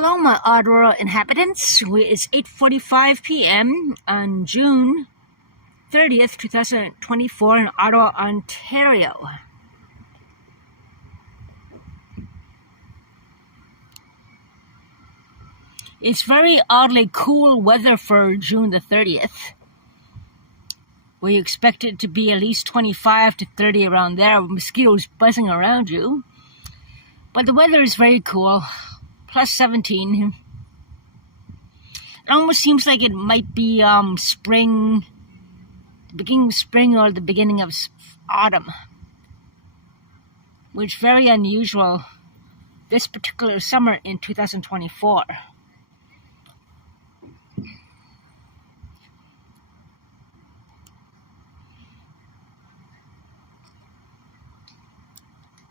Hello, my Ottawa inhabitants. It's 8:45 p.m. on June 30th, 2024 in Ottawa, Ontario. It's very oddly cool weather for June the 30th. We expect it to be at least 25 to 30 around there with mosquitoes buzzing around you. But the weather is very cool. Plus 17. It almost seems like it might be spring, the beginning of spring or the beginning of autumn, which is very unusual this particular summer in 2024.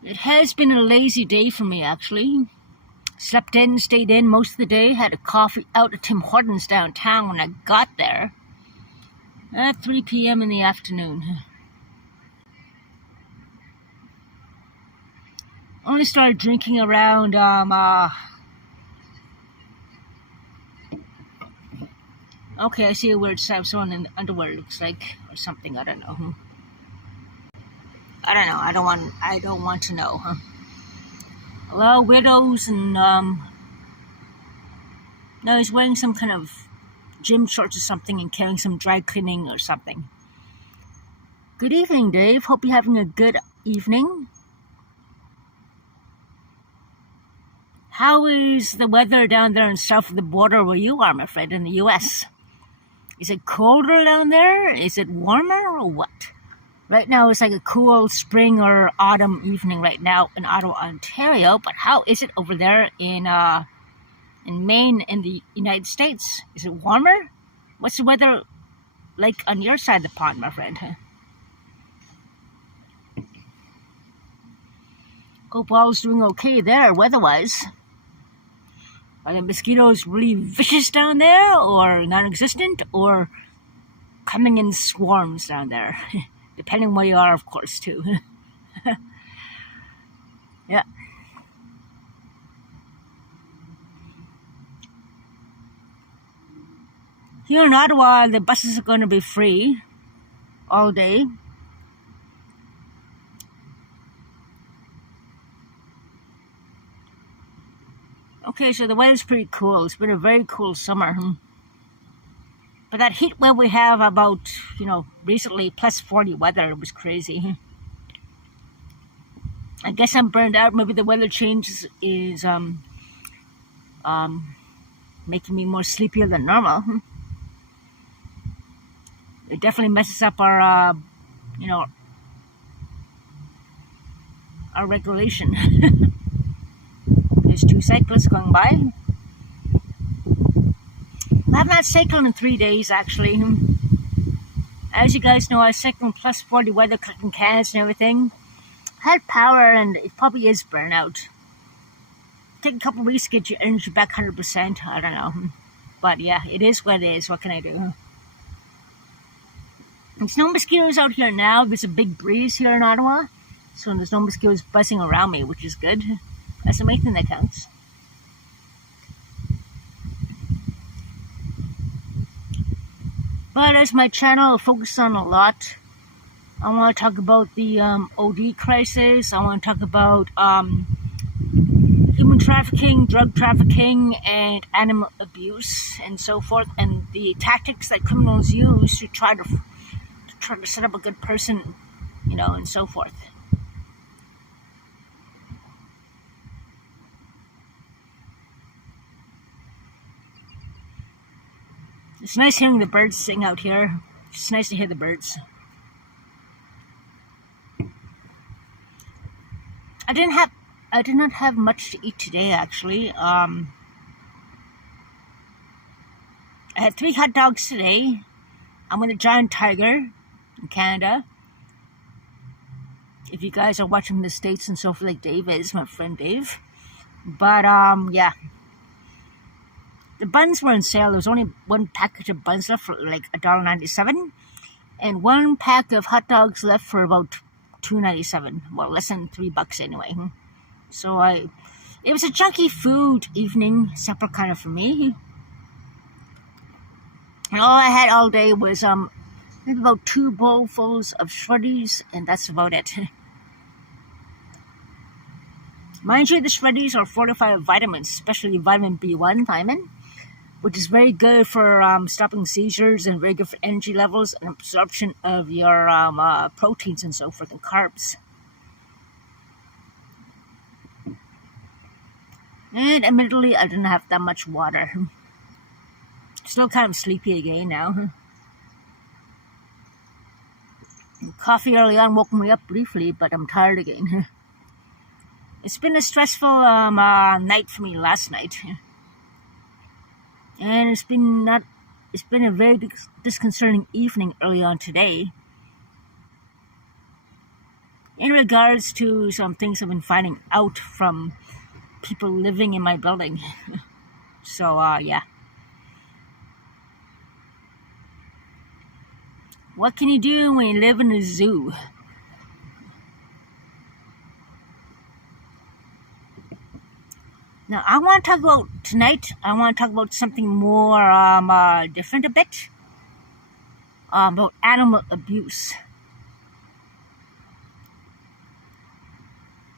It has been a lazy day for me, actually. Slept in, stayed in most of the day, had a coffee out at Tim Hortons downtown when I got there at 3 p.m. in the afternoon. Only started drinking around, okay, I see a weird someone in underwear, looks like, or something, I don't know. I don't want to know, Hello, widows, and no, he's wearing some kind of gym shorts or something and carrying some dry cleaning or something. Good evening, Dave. Hope you're having a good evening. How is the weather down there in south of the border where you are, my friend, in the U.S.? Is it colder down there? Is it warmer or what? Right now, it's like a cool spring or autumn evening right now in Ottawa, Ontario. But how is it over there in Maine in the United States? Is it warmer? What's the weather like on your side of the pond, my friend? Hope all's doing okay there, weather-wise. Are the mosquitoes really vicious down there, or non-existent, or coming in swarms down there? Depending where you are, of course, too. Yeah. Here in Ottawa, the buses are going to be free all day. Okay, so the weather's pretty cool. It's been a very cool summer. But that heat wave we have about, recently, plus 40 weather, it was crazy. I guess I'm burned out. Maybe the weather change is making me more sleepier than normal. It definitely messes up our, our regulation. There's two cyclists going by. I have not cycled in 3 days, actually. As you guys know, I cycle in plus 40 weather, collecting cans and everything. I had power, and it probably is burnout. Take a couple weeks to get your energy back 100%. I don't know. But yeah, it is what it is. What can I do? There's no mosquitoes out here now. There's a big breeze here in Ottawa. So there's no mosquitoes buzzing around me, which is good. That's the main thing that counts. But as my channel focuses on a lot, I want to talk about the OD crisis. I want to talk about human trafficking, drug trafficking, and animal abuse, and so forth, and the tactics that criminals use to try to set up a good person, and so forth. It's nice hearing the birds sing out here. It's nice to hear the birds. I did not have much to eat today, actually. I had 3 hot dogs today. I'm with a giant tiger in Canada. If you guys are watching the States and so forth, like Dave is, my friend Dave. But, yeah. The buns were on sale. There was only one package of buns left for like $1.97, and one pack of hot dogs left for about $2.97. Well, less than $3 anyway. So I It was a junky food evening, supper kind of for me. And all I had all day was maybe about 2 bowlfuls of shreddies, and that's about it. Mind you, the shreddies are fortified with vitamins, especially vitamin B1 thiamine, which is very good for stopping seizures and very good for energy levels and absorption of your proteins and so forth and carbs. And admittedly, I didn't have that much water. Still kind of sleepy again now. Coffee early on woke me up briefly, but I'm tired again. It's been a stressful night for me last night. And it's been a very disconcerting evening early on today. In regards to some things I've been finding out from people living in my building. So, yeah. What can you do when you live in a zoo? Now, I want to talk about something more different a bit. About animal abuse.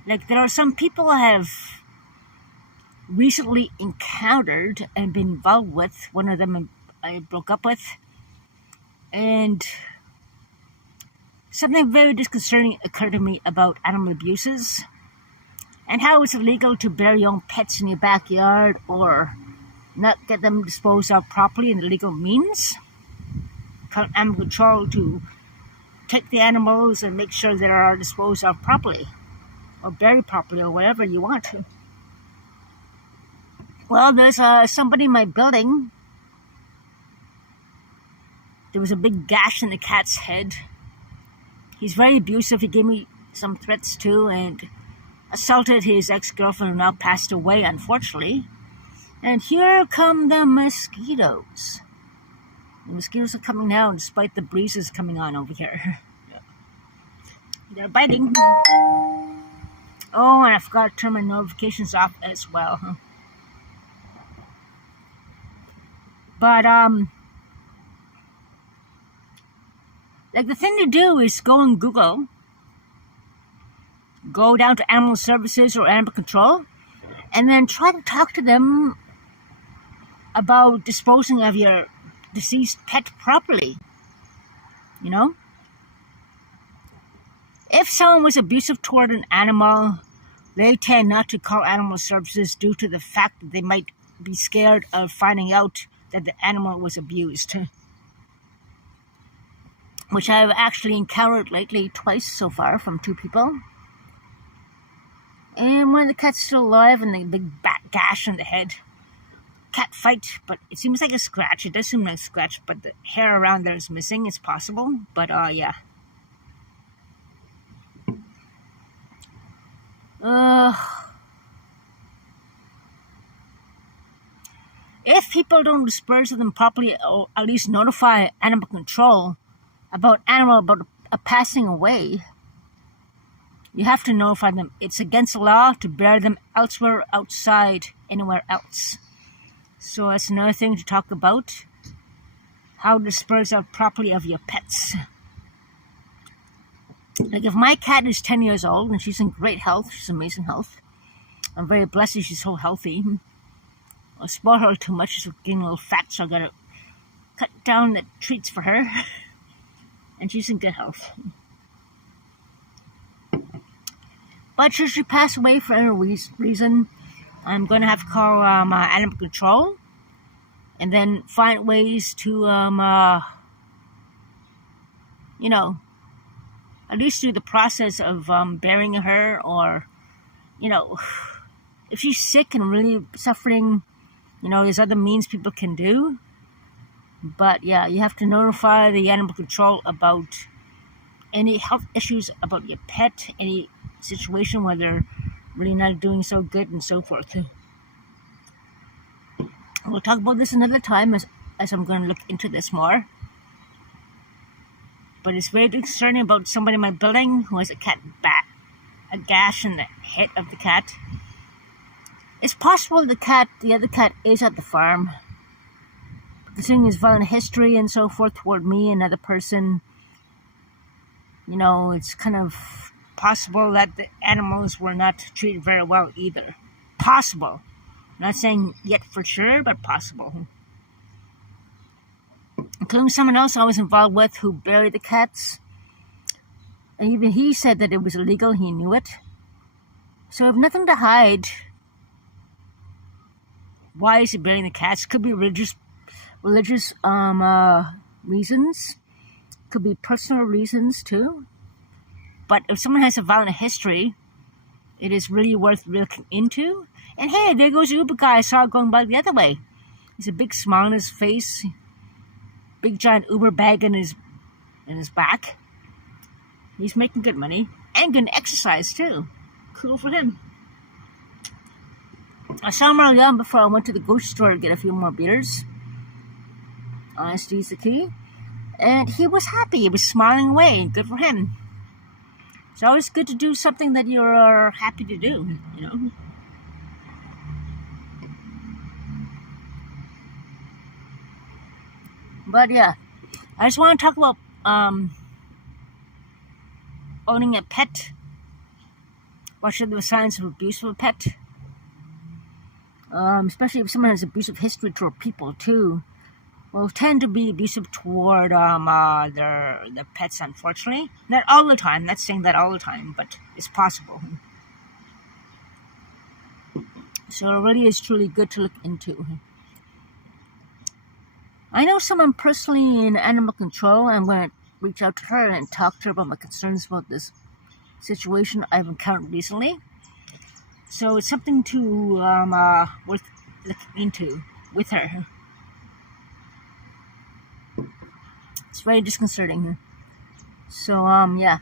Like, there are some people I have recently encountered and been involved with. One of them I broke up with. And something very disconcerting occurred to me about animal abuses and how it's illegal to bury your own pets in your backyard or not get them disposed of properly in the legal means. Animal control to take the animals and make sure they are disposed of properly or buried properly or whatever you want to. Well, there's somebody in my building. There was a big gash in the cat's head. He's very abusive. He gave me some threats too and assaulted his ex-girlfriend who now passed away, unfortunately. And here come the mosquitoes. The mosquitoes are coming down despite the breezes coming on over here. They're biting. Oh, and I forgot to turn my notifications off as well. But, like, the thing to do is go on Google, go down to Animal Services or Animal Control, and then try to talk to them about disposing of your deceased pet properly. You know? If someone was abusive toward an animal, they tend not to call Animal Services due to the fact that they might be scared of finding out that the animal was abused. Which I've actually encountered lately twice so far from 2 people. And one of the cats still alive and the big gash on the head. Cat fight, but it seems like a scratch. It does seem like a scratch, but the hair around there is missing. It's possible, but yeah. If people don't dispose of them properly, or at least notify Animal Control about a passing away, you have to notify them. It's against the law to bury them elsewhere, outside, anywhere else. So that's another thing to talk about. How to dispose of properly of your pets. Like, if my cat is 10 years old and she's in great health, she's amazing health. I'm very blessed that she's so healthy. I spoil her too much, she's getting a little fat, so I gotta cut down the treats for her. And she's in good health. But should she pass away for any reason, I'm going to have to call Animal Control and then find ways to, you know, at least do the process of burying her, or, you know, if she's sick and really suffering, you know, there's other means people can do. But yeah, you have to notify the Animal Control about any health issues about your pet, any situation where they're really not doing so good and so forth. We'll talk about this another time as I'm going to look into this more. But it's very concerning about somebody in my building who has a gash in the head of the cat. It's possible the other cat is at the farm. Considering his violent history and so forth toward me, another person, it's kind of possible that the animals were not treated very well either. Possible. Not saying yet for sure, but possible. Including someone else I was involved with who buried the cats. And even he said that it was illegal, he knew it. So I have nothing to hide. Why is he burying the cats? Could be religious reasons. Could be personal reasons too. But if someone has a violent history, it is really worth looking into. And hey, there goes the Uber guy I saw going by the other way. He's a big smile on his face. Big giant Uber bag in his back. He's making good money. And good exercise too. Cool for him. I saw him early on before I went to the grocery store to get a few more beers. Honesty is the key. And he was happy. He was smiling away. Good for him. It's always good to do something that you're happy to do, But yeah, I just want to talk about owning a pet. What should the signs of abuse of a pet? Especially if someone has abusive history toward people too. Will tend to be abusive toward their pets, unfortunately. Not all the time, not saying that all the time, but it's possible. So it really is truly good to look into. I know someone personally in animal control. I'm going to reach out to her and talk to her about my concerns about this situation I've encountered recently. So it's something to worth looking into with her. It's very disconcerting. So, yeah.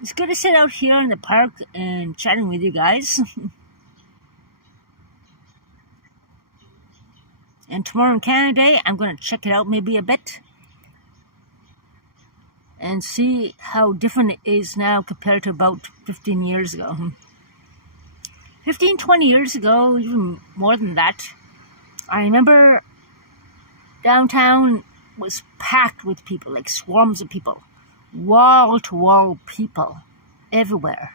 It's good to sit out here in the park and chatting with you guys. And tomorrow in Canada Day, I'm going to check it out maybe a bit. And see how different it is now compared to about 15 years ago. 15, 20 years ago, even more than that. I remember downtown was packed with people, like swarms of people. Wall-to-wall people everywhere.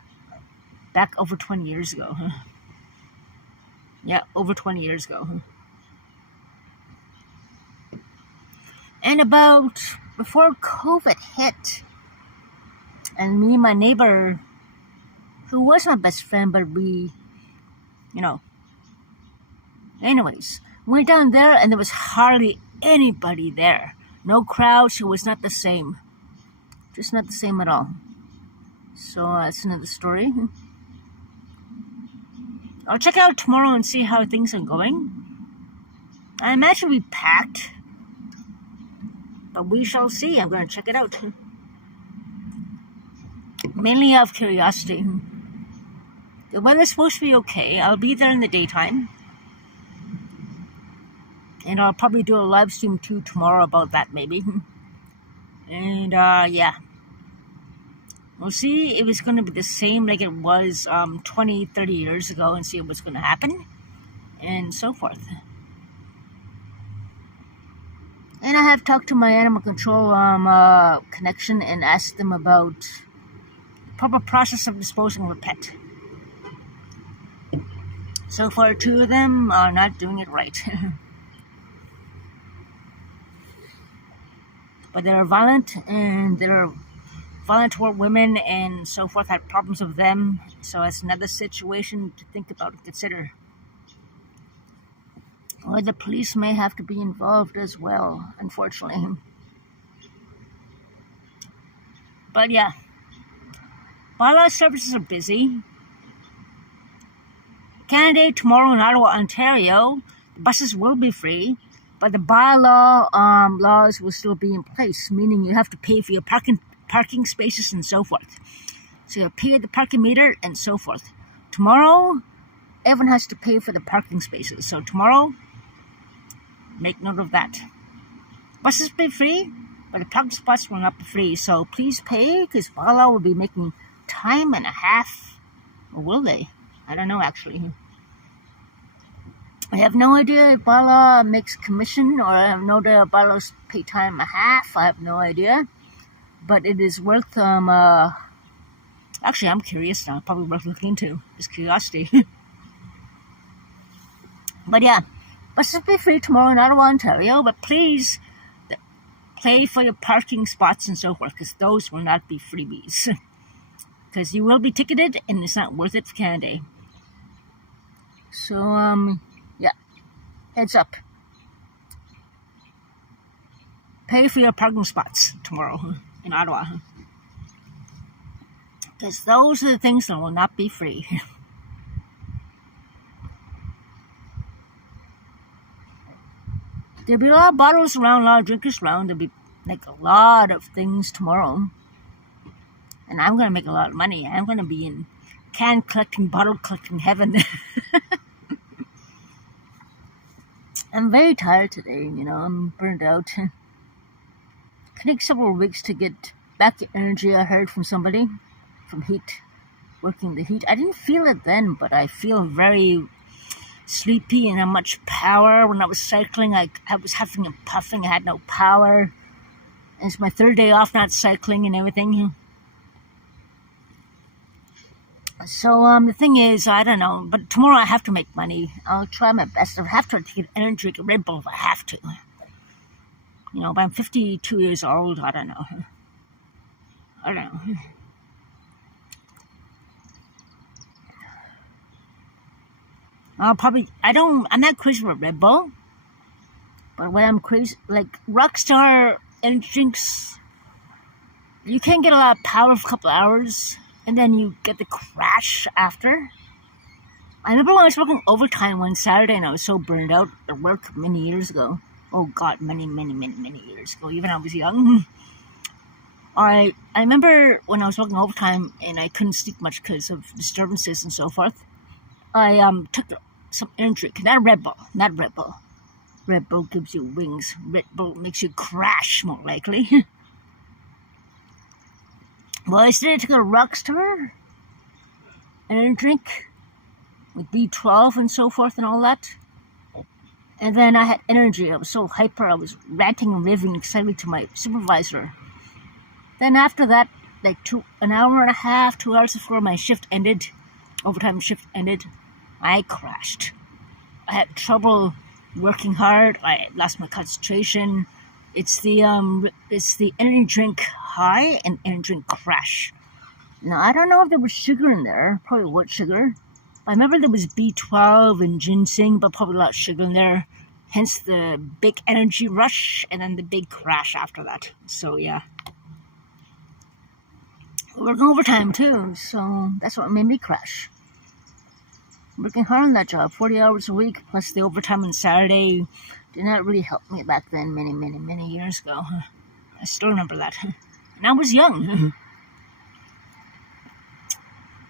Back over 20 years ago. Yeah, over 20 years ago. And about before COVID hit, and me and my neighbor, who was my best friend, but we, anyways, went down there and there was hardly anybody there. No crowds, it was not the same. Just not the same at all. So that's another story. I'll check it out tomorrow and see how things are going. I imagine we packed. But we shall see. I'm going to check it out. Mainly out of curiosity. The weather's supposed to be okay. I'll be there in the daytime. And I'll probably do a live stream too tomorrow about that maybe. And yeah. We'll see if it's going to be the same like it was 20, 30 years ago and see what's going to happen. And so forth. And I have talked to my animal control connection and asked them about the proper process of disposing of a pet. So far, 2 of them are not doing it right. But they're violent, and they're violent toward women and so forth, had problems with them. So that's another situation to think about and consider. Or the police may have to be involved as well, unfortunately. But yeah, bylaw services are busy. Canada Day tomorrow in Ottawa, Ontario, the buses will be free, but the bylaw laws will still be in place, meaning you have to pay for your parking spaces and so forth. So you pay the parking meter and so forth. Tomorrow, everyone has to pay for the parking spaces. So tomorrow, Make note of that. Buses will be free, but the parking spots will not be free. So please pay, because Bala will be making time and a half. Or will they? I don't know, actually. I have no idea if Bala makes commission, or I have no idea if Bala's pay time and a half. I have no idea. But it is worth, actually, I'm curious now. Probably worth looking into. Just curiosity. But yeah, buses will be free tomorrow in Ottawa, Ontario. But please pay for your parking spots and so forth, because those will not be freebies. Because you will be ticketed, and it's not worth it for Canada. So, yeah, heads up. Pay for your parking spots tomorrow in Ottawa. Because those are the things that will not be free. There'll be a lot of bottles around, a lot of drinkers around. There'll be like a lot of things tomorrow. And I'm going to make a lot of money. I'm going to be in can collecting, bottle collecting heaven. I'm very tired today, I'm burned out. It could take several weeks to get back the energy I heard from somebody, from heat, working the heat. I didn't feel it then, but I feel very sleepy and not much power. When I was cycling, I was huffing and puffing. I had no power. And it's my third day off not cycling and everything. So, the thing is, I don't know, but tomorrow I have to make money. I'll try my best. I have to take an energy drink, a Red Bull if I have to. But I'm 52 years old. I don't know. I'm not crazy for Red Bull. But when I'm crazy, like Rockstar energy drinks, you can't get a lot of power for a couple of hours. And then you get the crash after. I remember when I was working overtime one Saturday and I was so burned out at work many years ago. Oh God, many years ago, even when I was young. I remember when I was working overtime and I couldn't sleep much because of disturbances and so forth. I took some energy drink, not Red Bull. Red Bull gives you wings. Red Bull makes you crash more likely. Well, yesterday I took a Rockstar energy drink with B12 and so forth and all that. And then I had energy. I was so hyper. I was ranting and raving excitedly to my supervisor. Then after that, like an hour and a half, 2 hours before my shift ended, overtime shift ended, I crashed. I had trouble working hard. I lost my concentration. It's the energy drink high and energy drink crash. Now, I don't know if there was sugar in there. Probably what sugar. I remember there was B12 and ginseng, but probably a lot of sugar in there. Hence the big energy rush and then the big crash after that. So, yeah. Working overtime, too. So, that's what made me crash. Working hard on that job. 40 hours a week, plus the overtime on Saturday. Did not really help me back then many years ago. I still remember that. And I was young.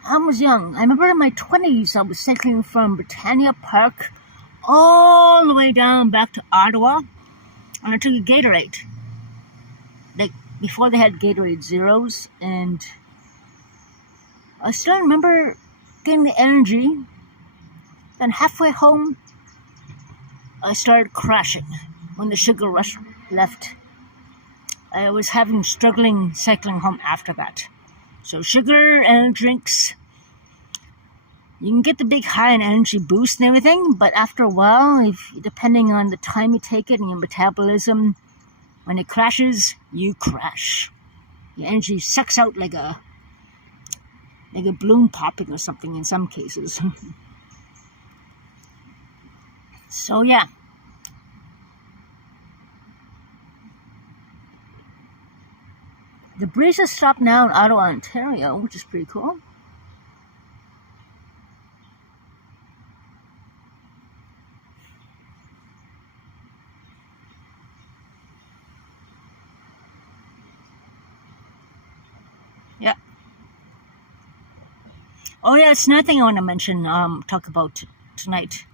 I remember in my 20s, I was cycling from Britannia Park all the way down back to Ottawa. And I took a Gatorade. Like, before they had Gatorade Zeros. And I still remember getting the energy. Then halfway home, I started crashing when the sugar rush left. I was struggling cycling home after that. So sugar, energy drinks, you can get the big high and energy boost and everything, but after a while, depending on the time you take it and your metabolism, when it crashes, you crash. Your energy sucks out like a balloon popping or something in some cases. So, yeah. The breeze has stopped now in Ottawa, Ontario, which is pretty cool. Yeah. Oh, yeah, it's another thing I want to mention, talk about tonight.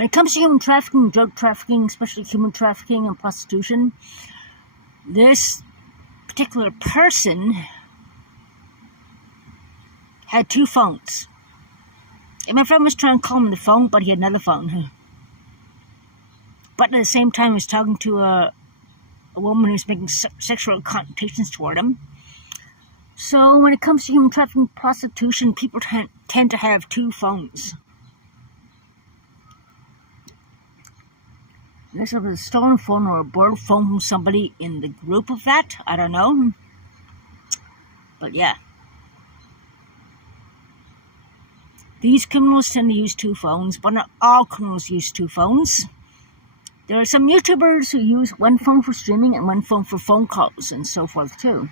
When it comes to human trafficking, drug trafficking, especially human trafficking and prostitution, this particular person had 2 phones. And my friend was trying to call him on the phone, but he had another phone. But at the same time, he was talking to a woman who's making sexual connotations toward him. So when it comes to human trafficking and prostitution, people tend to have 2 phones. Unless it was a stolen phone or a borrowed phone from somebody in the group of that, I don't know. But yeah. These criminals tend to use 2 phones, but not all criminals use 2 phones. There are some YouTubers who use 1 phone for streaming and 1 phone for phone calls and so forth too,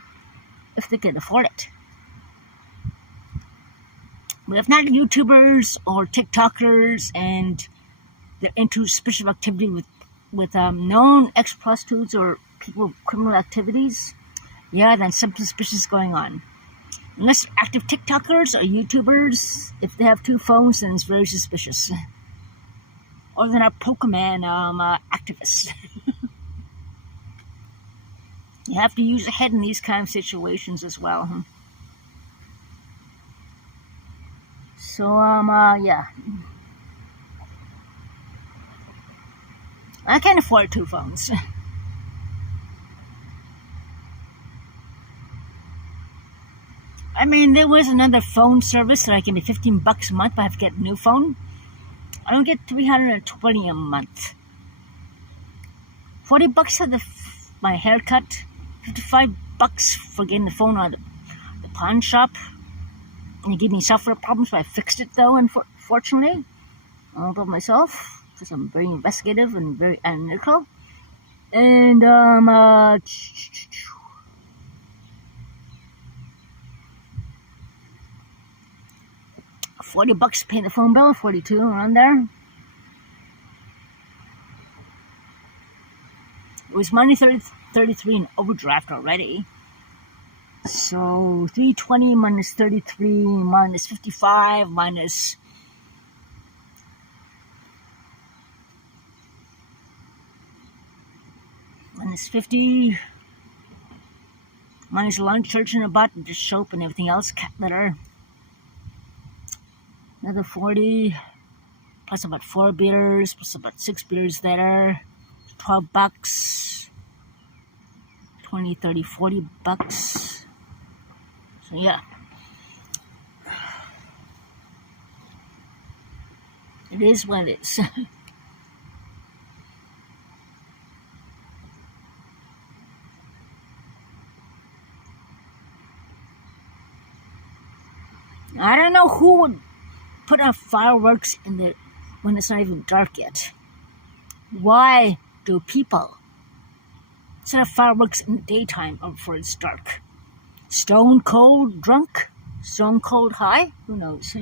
if they can afford it. But if not YouTubers or TikTokers and they're into suspicious activity with known ex-prostitutes or people with criminal activities, yeah, then something suspicious is going on. Unless they're active TikTokers or YouTubers, if they have 2 phones, then it's very suspicious. Or they're not Pokemon activists. You have to use your head in these kind of situations as well. So, yeah. I can't afford 2 phones. I mean, there was another phone service that I can be $15 a month, but I have to get a new phone. I don't get $320 a month. $40 for my haircut. $55 for getting the phone out of the pawn shop. And it gave me software problems, but I fixed it though, unfortunately. All by myself, because I'm very investigative and very analytical. And $40 paying the phone bill, 42 around there. It was money 33 in overdraft already. So 320 minus 33 minus 55 minus minus 50 minus lunch, church and a butt, and just soap and everything else, cat litter. Another 40 plus about 4 beers plus about 6 beers there. $12, 20, 30, $40. So yeah, it is what it is. I don't know who would put on fireworks when it's not even dark yet. Why do people set up fireworks in the daytime or before it's dark? Stone cold drunk? Stone cold high? Who knows?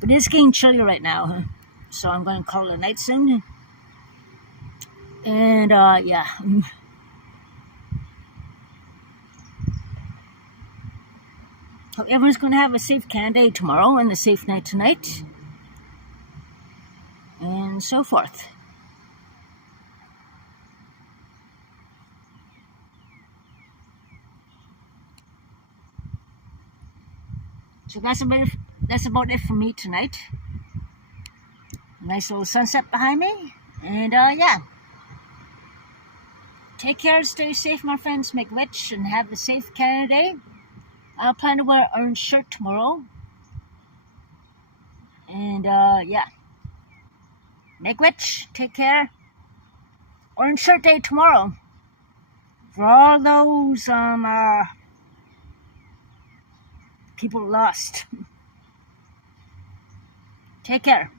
But it's getting chilly right now, so I'm going to call it a night soon. And yeah. Hope everyone's going to have a safe Canada Day tomorrow and a safe night tonight. And so forth. So that's about it for me tonight. Nice little sunset behind me. And yeah. Take care, stay safe, my friends. Make rich and have a safe Canada Day. I plan to wear an orange shirt tomorrow. And yeah. Make rich. Take care. Orange shirt day tomorrow. For all those people lost. Take care.